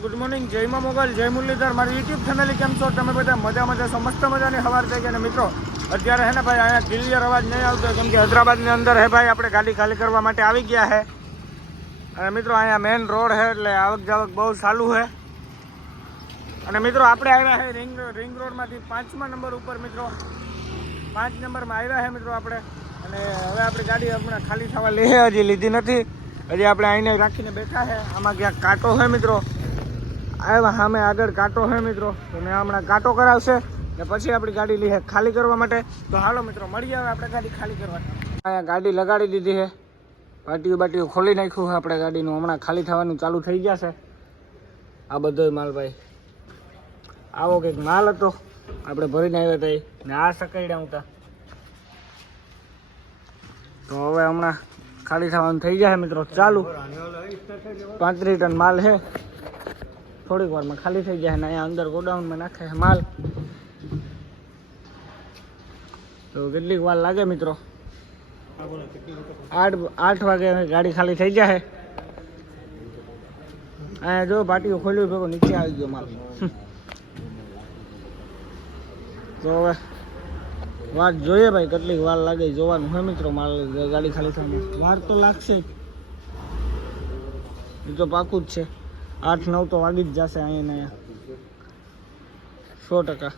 Good morning, જય મા મોગલ, જય મુરલીધર, મારી યુટ્યુબ ચેનલ કેમ છો તમે બધા? મજા સમસ્ત મજાની સવાર થઈ ગઈ. અને મિત્રો અત્યારે હે ને ભાઈ અહીંયા ક્લિયર અવાજ નહીં આવતો કેમ કે હૈદરાબાદની અંદર હે ભાઈ આપણે ગાડી ખાલી કરવા માટે આવી ગયા છે. અને મિત્રો અહીંયા મેઇન રોડ છે એટલે આવક જાવક બહુ ચાલુ છે. અને મિત્રો આપણે આવ્યા છે રિંગ રોડમાંથી 5મા નંબર ઉપર. મિત્રો 5 નંબરમાં આવ્યા છે મિત્રો આપણે. અને હવે આપણી ગાડી હમણાં ખાલી થવા લે, હજી લીધી નથી, હજી આપણે આઈને રાખીને બેઠા છે. આમાં ક્યાંક કાંટો છે મિત્રો, આવ્યા સામે આગળ કાંટો છે મિત્રો, તો મેં હમણાં કાંટો કરાવશે ને પછી આપણી ગાડી લે ખાલી કરવા માટે. તો હાલો મિત્રો મળીએ હવે આપણે ગાડી ખાલી કરવા. અહીંયા ગાડી લગાડી દીધી છે, બાટીઓ ખોલી નાખ્યું છે આપણે ગાડીનું. હમણાં ખાલી થવાનું ચાલુ થઈ ગયા છે. આ બધો માલ ભાઈ આવો કંઈક માલ હતો આપણે ભરીને આવ્યા હતા ને આ સકાડ્યા હતા. તો હવે હમણાં ખાલી થવાનું થઈ જાય મિત્રો ચાલુ. 35 ટન માલ છે, થોડીક વારમાં ખાલી થઈ જાય ને અહીંયા અંદર ગોડાઉનમાં નાખે છે માલ. તો કેટલીક વાર લાગે મિત્રો, 8 વાગે ગાડી ખાલી થઈ જાય. અહીંયા જો પાટીઓ ખોલ્યું ભેગો નીચે આવી ગયો માલ. તો હવે વાત જોઈએ ભાઈ કેટલીક વાર લાગે જોવાનું હોય મિત્રો. માલ ગાડી ખાલી થવાની વાર તો લાગશે જ, એ તો પાકું જ છે. 8-9 તો વાગી જ જશે અહીંયા 100%.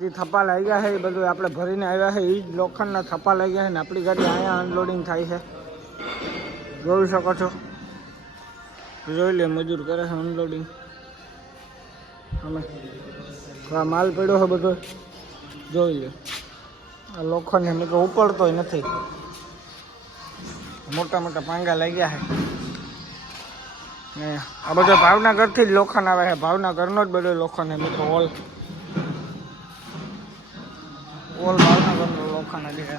જે થપ્પા લાગ્યા છે એ બધું આપણે ભરીને આવ્યા છે, એ જ લોખંડના થપ્પા લાગ્યા છે ને આપણી ગાડી અહીંયા અનલોડિંગ થાય છે. જોઈ શકો છો, જોઈ લે મજૂર કરે છે અનલોડિંગ. અમે આ માલ પડ્યો છે બધો જોઈ લે. આ લોખંડ મેં તો ઉપડતોય નથી, મોટા મોટા પાંગા લાગ્યા છે. ને આ બધો ભાવનગરથી જ લોખંડ આવે છે, ભાવનગરનો જ બધો લોખંડ છે મિત્રો. ઓલ ભાવનગરનો લોખંડ હજી છે.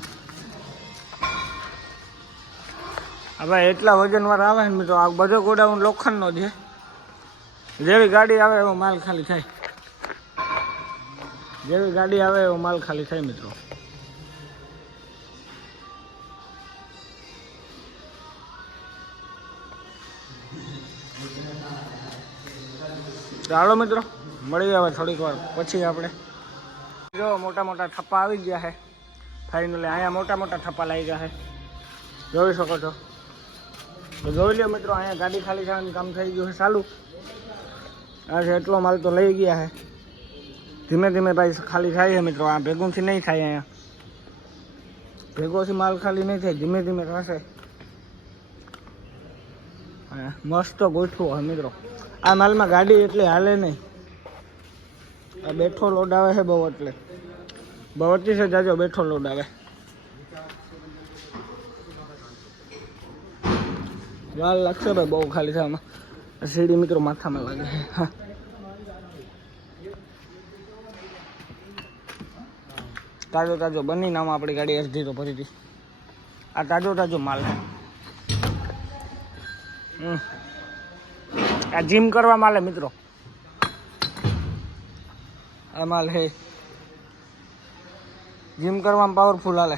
હવે એટલા વજનવાર આવે ને મિત્રો, આ બધો ગોડાઉન લોખંડનો જ છે. જેવી ગાડી આવે એવો માલ ખાલી થાય, જેવી ગાડી આવે એવો માલ ખાલી થાય મિત્રો. ચાલો મિત્રો મળી આવે થોડીક વાર પછી આપણે. જો મોટા મોટા થપ્પા આવી ગયા છે ફાઇનલી. અહીંયા મોટા થપ્પા લાગી ગયા છે, જોઈ શકો છો. તો જોઈ લો મિત્રો, અહીંયા ગાડી ખાલી થવાનું કામ થઈ ગયું છે ચાલુ. આજે એટલો માલ તો લઈ ગયા છે. ધીમે ધીમે ભાઈ ખાલી થાય છે મિત્રો. આ ભેગુંથી નહીં થાય, અહીંયા ભેગોથી માલ ખાલી નહીં થાય, ધીમે ધીમે થશે. મસ્ત ગોઠવું હોય મિત્રો. આ માલમાં ગાડી એટલે હાલે નહીં, આ બેઠો લોડ આવે છે બહુ, એટલે બહુથી છે જાજો બેઠો લોડ આવે. વાર લાગશે ભાઈ બહુ ખાલી થવામાં. સીડી મિત્રો માથામાં લાગે છે. હા તાજો બની નામ આપણી ગાડી અડધી તો ભરી હતી. આ તાજો માલ છે. આ જીમ કરવા માલે મિત્રો, આ માલ હે જીમ કરવામાં પાવરફુલ હાલે.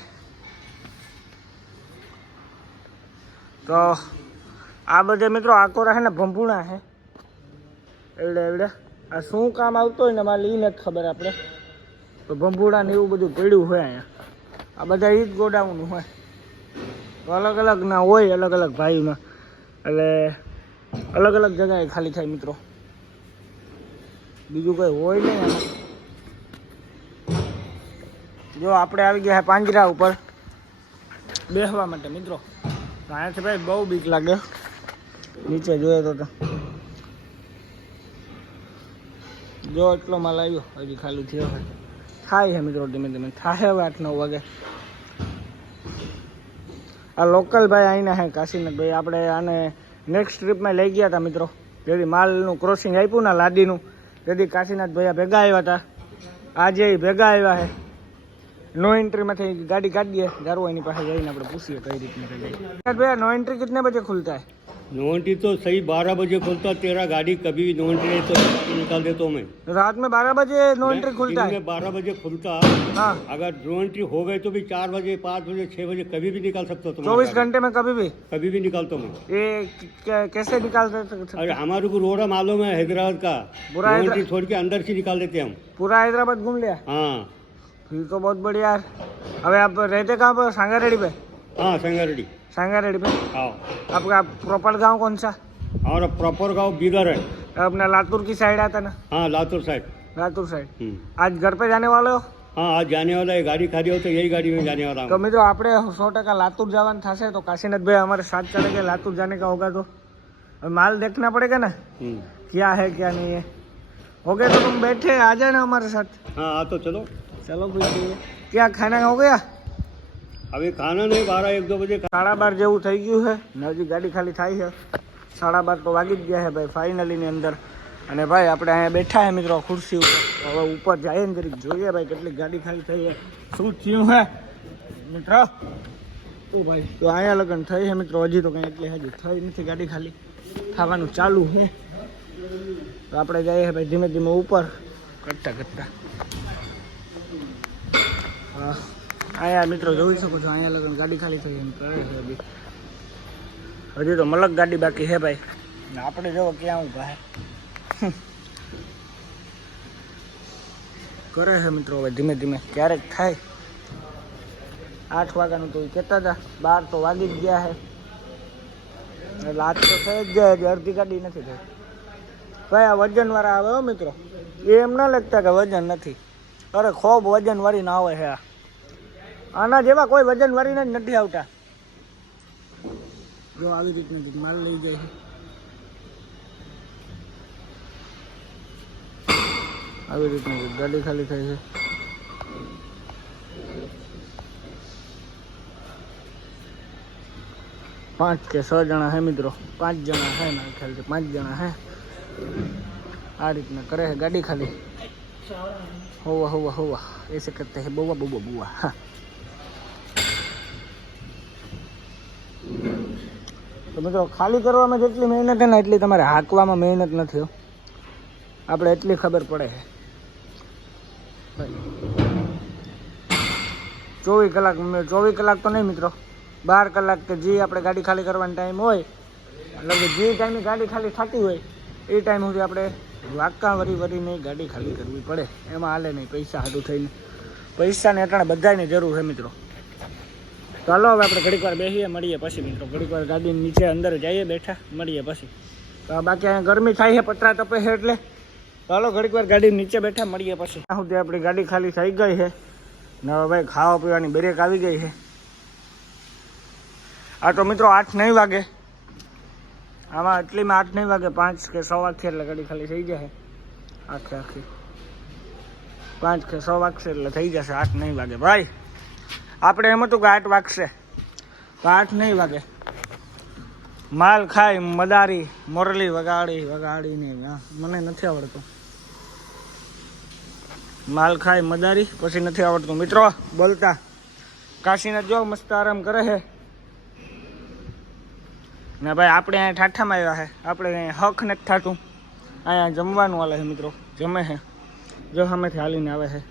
તો આ બધે મિત્રો આકોરા છે ને ભંભુણા છે એવડે. આ શું કામ આવતો હોય ને મારે એ નથી ખબર આપણે. તો ભંભુણા ને એવું બધું પડ્યું હોય અહીંયા. આ બધા એ જ ગોડાઉન હોય, તો અલગ અલગ ના હોય, અલગ અલગ ભાઈમાં, એટલે અલગ અલગ જગ્યાએ ખાલી થાય મિત્રો. બીજું કંઈ હોય નહીં આમાં. જો આપણે આવી ગયા પાંજરા ઉપર બેસવા માટે મિત્રો. અહીંયાથી ભાઈ બહુ બીક લાગે, નીચે જોઈએ તો જો એટલો માલ આવ્યો, હજી ખાલી થયો હોય. થાય છે મિત્રો, ધીમે ધીમે થાય હવે 8-9 વાગે. આ લોકલ ભાઈ અહીંના હે કાશીનાથ ભાઈ. આપણે આને નેક્સ્ટ ટ્રીપમાં લઈ ગયા હતા મિત્રો. જેથી માલનું ક્રોસિંગ આપ્યું ને લાદીનું, તેથી કાશીનાથ ભાઈ ભેગા આવ્યા હતા. આજે ભેગા આવ્યા છે. નો एंट्रीમાંથી ગાડી કાઢીએ, ગારું એની પાસે જઈને આપણે પૂછીએ કઈ રીતની. ભैया नो एंट्री कितने बजे खुलता है? नोवेंटी तो सही 12 बजे खुलता, तेरा गाड़ी कभी भी नोवेंटी है तो गाड़ी निकाल देता हूँ मैं। रात में 12 बजे नो एंट्री खुलता है? 12 बजे खुलता, हाँ। अगर नोवेंट्री हो गए तो भी 4 बजे 5 बजे 6 बजे कभी भी निकाल सकता हूँ। 24 घंटे में कभी भी निकालता हूँ मैं। ये कैसे निकालते? अरे हमारे को रोड़ा मालूम है हैदराबाद का, पूरा नोवेंट्री छोड़ के अंदर से निकाल देते हम। पूरा हैदराबाद घूम लिया? हाँ फिर तो बहुत बढ़िया यार। अबे आप रहते कहाँ पर? सांगारेड्डी पे? हाँ संगारेड्डी। सांगारेड्डी पे? हाँ। आपका प्रॉपर गांव कौन सा? और प्रॉपर गाँव बीदर है। अपना लातूर की साइड आता ना? हाँ लातूर साइड। लातूर साइड। आज घर पे जाने वाले हो? हाँ आज जाने वाला है, गाड़ी खाली हो तो यही गाड़ी में जाने वाला तो हूँ। मित्रों આપણે 100% लातूर जवान થશે तो काशीनाथ भाई हमारे साथ चलेंगे। लातूर जाने का होगा तो माल देखना पड़ेगा ना क्या है क्या नहीं है। हो गया तो तुम बैठे आ जाना हमारे साथ। हाँ तो चलो। चलो भाई क्या खाना हो गया? अभी खाना नहीं, 12-1-2 बजे 12:30 જેવું થઈ ગયું છે ને હજી ગાડી ખાલી થાય છે। 12:30 તો વાગી જ ગયા છે ભાઈ ફાઇનલી ની અંદર। અને ભાઈ આપણે અહીંયા બેઠા છે મિત્રો ખુરશી ઉપર। હવે ઉપર જઈએ ને જરીક જોઈએ ભાઈ કેટલી ગાડી ખાલી થઈ છે, શું થયું છે મિત્રો। તો ભાઈ તો અહીંયા લગન થઈ છે મિત્રો, હજી તો કંઈ એટલે હજી થઈ નથી, ગાડી ખાલી થવાનું ચાલુ છે। તો આપણે જઈએ ભાઈ ધીમે ધીમે ઉપર કરતા કરતા। હા અહીંયા મિત્રો જોઈ શકો છો અહીંયા લગન ગાડી ખાલી થઈ કરે છે હજી તો મલક ગાડી બાકી છે ભાઈ ને આપણે જો ક્યાં ઊભા છે કરે છે મિત્રો। હવે ધીમે ધીમે ક્યારેક થાય। 8 વાગ્યાનું તો કહેતા હતા, 12 તો વાગી જ ગયા છે એટલે આજ તો થઈ જ જાય, અડધી ગાડી નથી થઈ। ભાઈ આ વજનવાળા આવે હો મિત્રો, એમ ના લાગતા કે વજન નથી, અરે ખૂબ વજનવાળી ના આવે છે। આના જેવા કોઈ વજનવાળી જ નથી આવતા। જો આવી રીતની માલ લઈ જાય છે, આવી રીતની ગાડી ખાલી થઈ છે। 5 કે 6 જણા है મિત્રો, 5 જણા है मेरे ख्याल से 5 जना है। आ રીતના કરે है गाड़ी खाली। हुआ हुआ हुआ ऐसे करते हैं बुआ बुआ बुआ। हाँ तो મિત્રો ખાલી કરવામાં જેટલી મહેનત છે ને એટલી તમારે હાંકવામાં મહેનત નથી હો, આપણે એટલી ખબર પડે છે। 24 કલાક તો નહીં મિત્રો, 12 કલાક કે જે આપણે ગાડી ખાલી કરવાનો ટાઈમ હોય, એટલે કે જે ટાઈમે ગાડી ખાલી થતી હોય એ ટાઈમ સુધી આપણે વાંકા વરીને ગાડી ખાલી કરવી પડે। એમાં હાલે નહીં, પૈસા હાટું થઈને, પૈસાને અટાણે બધાની જરૂર છે મિત્રો। ચાલો હવે આપણે ઘડીક વાર બેસીએ, મળીએ પછી મિત્રો। ઘડીક વાર ગાડી નીચે અંદર જઈએ બેઠા, મળીએ પછી। તો બાકી અહીંયા ગરમી થાય છે, પતરા તપે છે એટલે ચાલો ઘડીક વાર ગાડી નીચે બેઠા, મળીએ પછી। ત્યાં સુધી આપણી ગાડી ખાલી થઈ ગઈ છે ને હવે ભાઈ ખાવા પીવાની બ્રેક આવી ગઈ છે। આ તો મિત્રો 8 નહીં વાગે, આમાં એટલીમાં 8 નહીં વાગે, 5 કે 6 વાગશે એટલે ગાડી ખાલી થઈ જશે આખી 5 કે 6 વાગશે એટલે થઈ જશે, 8 નહીં વાગે ભાઈ। આપણે એમ હતું કે 8 વાગશે, તો 8 નહીં વાગે। માલ ખાઈ મદારી મોરલી વગાડીને મને નથી આવડતું, માલ ખાઈ મદારી પછી નથી આવડતું મિત્રો બોલતા। કાશીનાથ જો મસ્ત આરામ કરે છે ને ભાઈ આપણે અહીંયા ઠાઠામાં આવ્યા છે, આપણે હક નથી થતું। અહીંયા જમવાનું હાલે છે મિત્રો, જમે છે જો સામેથી હાલીને આવે છે।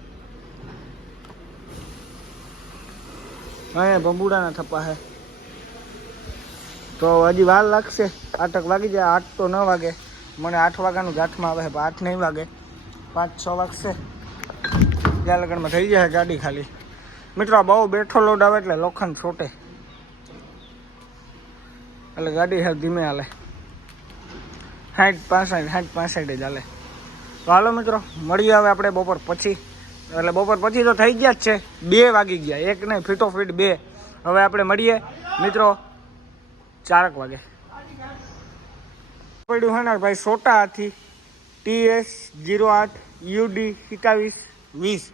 અહીંયા બંબુડાના થપ્પા છે, તો હજી વાર લાગશે, 8 વાગી જાય। 8 તો ન વાગે, મને 8 વાગ્યાનું ગાંઠમાં આવે છે, 8 નહીં વાગે, 5-6 વાગશે ત્યાં લગનમાં થઈ જાય ગાડી ખાલી મિત્રો। બહુ બેઠો લોડ આવે એટલે લોખંડ છોટે, એટલે ગાડી હા ધીમે હાલે, 60-65 જ હાલે। તો હાલો મિત્રો મળીએ હવે આપણે બપોર પછી, એટલે બપોર પછી તો થઈ ગયા જ છે, 2 વાગી ગયા, 1 નહીં ફીટોફીટ 2। હવે આપણે મળીએ મિત્રો 4 વાગે। પડ્યું છે ને ભાઈ સોટા હાથી TS08 UD 2720।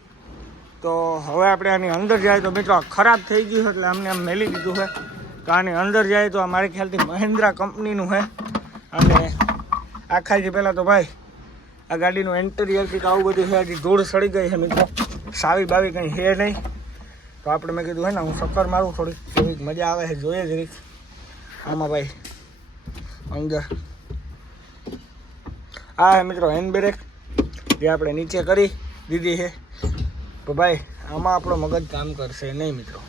તો હવે આપણે આની અંદર જાય તો મિત્રો ખરાબ થઈ ગયું છે એટલે અમને આમ મેલી દીધું છે। તો આની અંદર જાય તો મારી ખ્યાલથી મહિન્દ્રા કંપનીનું છે। અને આખાથી પહેલાં તો ભાઈ આ ગાડીનું એન્ટિરિયરથી તો આવું બધું છે, હજી ધૂળ સડી ગઈ છે મિત્રો, સાવી બાવી કંઈ છે નહીં। તો આપણે મેં કીધું હે ને હું શક્કર મારું થોડી, એવી મજા આવે છે, જોઈએ જરીક આમાં ભાઈ અંદર આ હે મિત્રો હેન્ડ બ્રેક જે આપણે નીચે કરી દીધી છે. તો ભાઈ આમાં આપણો મગજ કામ કરશે નહીં મિત્રો,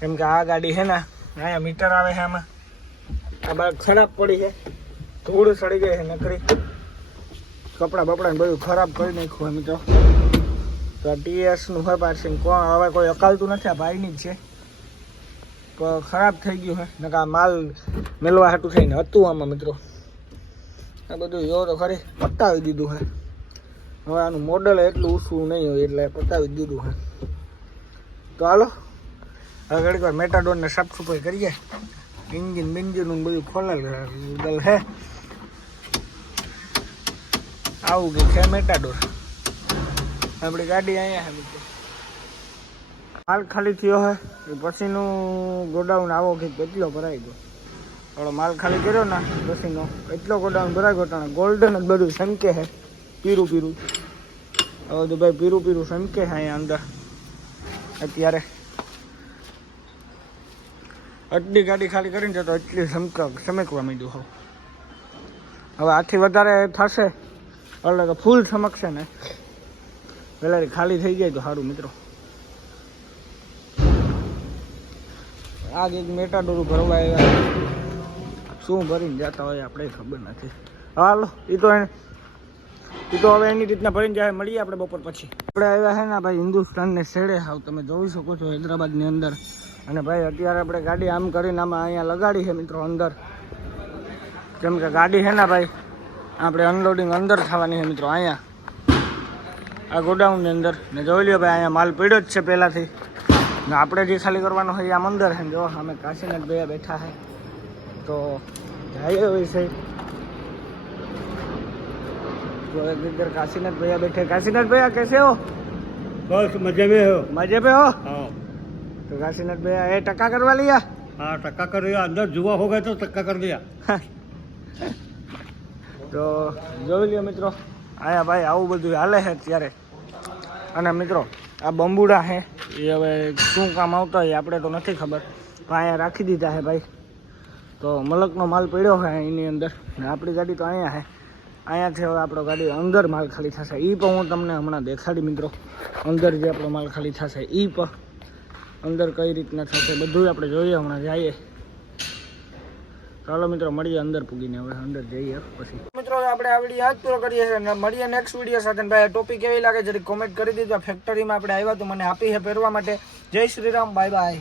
કેમ કે આ ગાડી છે ને અહીંયા મીટર આવે છે, આમાં આ બાર ખરાબ પડી છે, ધૂળ સડી ગઈ છે નકરી, કપડાં બપડા ને બધું ખરાબ કરી નાખ્યું હોય મિત્રો. તો આ ટીએસનું હોય પાર્સિંગ કોણ હવે કોઈ અકાલતું નથી, આ ભાઈની જ છે. તો ખરાબ થઈ ગયું છે નકા માલ મેળવા હાટું થઈને હતું આમાં મિત્રો. આ બધું જો તો ખરી પતાવી દીધું છે. હવે આનું મોડલ એટલું ઊંચું નહીં હોય એટલે પતાવી દીધું છે. તો હાલો હવે ઘડીક વાર મેટાડોરને સાફ સફાઈ કરીએ. ઇન્જિન બિન્જિનનું બધું ખોલેલ છે. આવું કે છે મેટાડોર. આપણી ગાડી અહીંયા છે મિત્રો. માલ ખાલી થયો છે પછીનું ગોડાઉન આવો કે કેટલો ભરાઈ ગયો. થોડો માલ ખાલી કર્યો ને પછીનો એટલો ગોડાઉન ભરાઈ ગયો. ટાણે ગોલ્ડન જ બધું સમકે છે, પીરું પીરું. હવે તો ભાઈ પીરું પીરું સમકે છે અહીંયા અંદર. અત્યારે આટલી ગાડી ખાલી કરીને જતો એટલી ચમકવા માંડ્યું હોવ. હવે આથી વધારે થશે એટલે ફૂલ ચમકશે ને પેલા ખાલી થઈ જાય તો સારું મિત્રો. આ એક મેટાડોર ભરવા આવ્યા, શું ભરીને જતા હોય આપણે ખબર નથી. હાલો એ તો હવે એની રીતના ભરીને જાય. મળીએ આપણે બપોર પછી. આપણે આવ્યા છે ને ભાઈ હિન્દુસ્તાનને શેડે હાવ તમે જોઈ શકો છો હૈદરાબાદની અંદર. અને ભાઈ અત્યારે આપણે ગાડી આમ કરીને આમાં અહીંયા લગાડી છે મિત્રો અંદર, કેમ કે ગાડી છે ને ભાઈ આપણે અનલોડિંગ અંદર થવાની છે મિત્રો. અહીંયા આ ગોડાઉનની અંદર ને જોઈ લ્યો ભાઈ અહીંયા માલ પડ્યો જ છે પહેલાંથી. ને આપણે જે ખાલી કરવાનું હોય આમ અંદર છે. જો અમે કાશીનાથ ભૈયા બેઠા છે તો જઈએ હોય છે. तो इधर काशीनाथ भैया बैठे. काशीनाथ भैया कैसे हो? बस मजे में हो. मजे पे हो? हाँ. तो काशीनाथ भैया ये टक्का करवा लिया? हाँ टक्का कर दिया. अंदर जुआ हो गया तो टक्का कर दिया. તો જોઈ લ્યો મિત્રો અહીંયા ભાઈ આવું બધું હાલે છે અત્યારે. અને મિત્રો આ બંબુડા છે એ હવે શું કામ આવતા હોય આપણે તો નથી ખબર, પણ અહીંયા રાખી દીધા છે ભાઈ. તો મલકનો માલ પડ્યો છે એની અંદર ને આપણી ગાડી તો અહીંયા છે. અહીંયાથી હવે આપણો ગાડી અંદર માલ ખાલી થશે એ પણ હું તમને હમણાં દેખાડી મિત્રો. અંદર જે આપણો માલ ખાલી થશે એ પણ અંદર કઈ રીતના થશે બધું આપણે જોઈએ હમણાં જઈએ. ચાલો મિત્રો મળીએ અંદર પૂગીને. હવે અંદર જઈએ પછી મિત્રો આપણે આ વિડીયો આજ પૂરો કરીએ છીએ. મળીએ નેક્સ્ટ વિડીયો સાથે. ભાઈ ટોપિક કેવી લાગે જરી કોમેન્ટ કરી દીધો. ફેક્ટરીમાં આપણે આવ્યા તો મને આપી છે પહેરવા માટે. જય શ્રી રામ, બાય બાય.